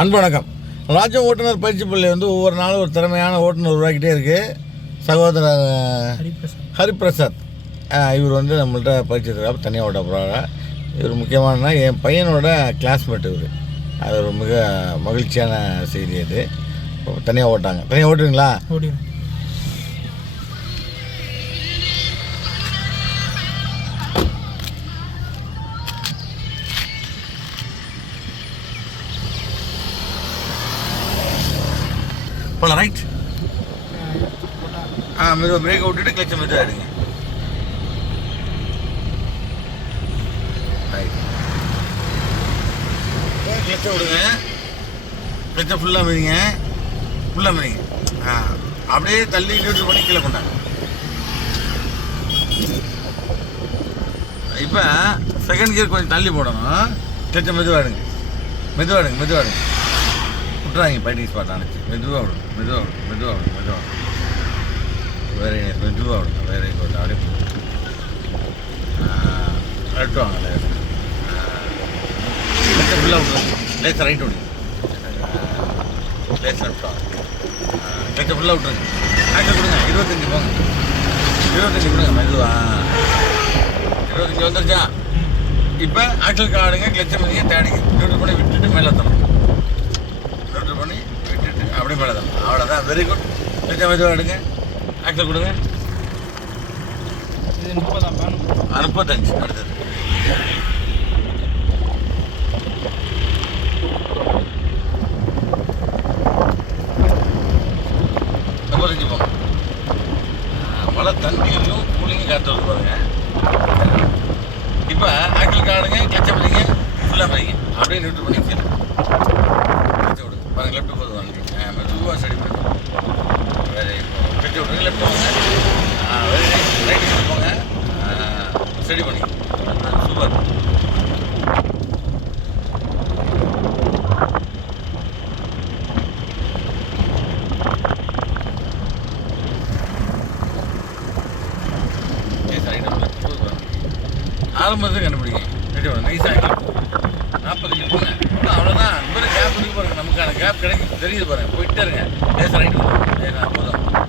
அன்பு வணக்கம். ராஜ்யம் ஓட்டுநர் பயிற்சி பள்ளி ஒவ்வொரு நாளும் ஒரு திறமையான ஓட்டுநர் உருவாக்கிட்டே இருக்குது. சகோதரர் ஹரிபிரசாத் இவர் நம்மள்கிட்ட பயிற்சி தராப்ப தனியாக ஓட்ட போகிறாங்க. இவர் முக்கியமான என் பையனோட கிளாஸ்மேட் இவர். அது ஒரு மிக மகிழ்ச்சியான செய்தி. அது தனியாக ஓட்டாங்க. தனியாக ஓட்டுவீங்களா? போகலாம். ரைட். மெதுவாக பிரேக் விட்டுட்டு கிளச்சை மெதுவாக எடுங்க. ரைட். கிளச்சை விடுங்க. கிளச்சை ஃபுல்லாக மிதிங்க. ஃபுல்லாக மிதிங்க. அப்படியே தள்ளி நியூட்ரல் பண்ணி கீழே கொண்டாங்க. இப்போ செகண்ட் கியர் கொஞ்சம் தள்ளி போடணும். கிளச்சை மெதுவாக எடுங்க. மெதுவாக எடுங்க. மெதுவாக எடுங்க. விட்றாங்க பைட்டிங் ஸ்பாட் அனுப்பிச்சு. மெதுவாக விடுங்க. மெதுவாக விடுங்க. மெதுவாக விடுங்க. மெதுவாக விடுங்க. Very nice. மெதுவாக விடுங்க. Very good. அப்படியே எடுத்துவாங்க. லேசாக ஃபுல்லாக விடுங்க. லேசாக ரைட் விடுங்க. லேசாக எடுத்துவாங்க. லேசாக ஃபுல்லாக விட்டுருங்க. ஆக்கள் கொடுங்க. 25 போங்க. 25 கொடுங்க. மெதுவாக 25 வந்துருச்சா? இப்போ ஆக்கள் காடுங்க. கிளச்சை மதிங்க. தேடிங்க. நியூட்ரல் பண்ணி விட்டுட்டு மேலே தரணும். நியூட்ரல் பண்ணி விட்டுட்டு அப்படியே மேலே தரணும். அவ்வளோதான். Very good. கிளச்சை மெதுவாக எடுங்க. ஆக்கள் கொடுங்க. 35. அடுத்தது 35 போங்க. மழை தண்ணியும் கூலிங்கும் காற்று வந்து பாருங்க. இப்போ ஆக்கள் காடுங்க. கிளச்சை மதிங்க. ஃபுல்லாக மதிங்க. அப்படியே நியூட்ரல் பண்ணி கீழே கிளச்சை விடுங்க. பாருங்க. லெஃப்ட் போது வாங்க. மெதுவாக ஸ்டடி பண்ணுங்க. Very good. கிளச்சை விடுங்க. லெஃப்ட் போங்க. Very nice. ரைட்டு போங்க. ஸ்டடி பண்ணிங்க. சூப்பர். ஆரம்பத்தை கண்டுபிடிங்க. ரெடி பண்ணுங்க. நைஸாக 45 போங்க. அவ்வளோதான். இந்த கேப் இருக்கு பாருங்க. நமக்கான கேப் கிடைக்கும் தெரியுது பாருங்க. போயிட்டே இருங்க. லேசாக ரைட்டு போதும்.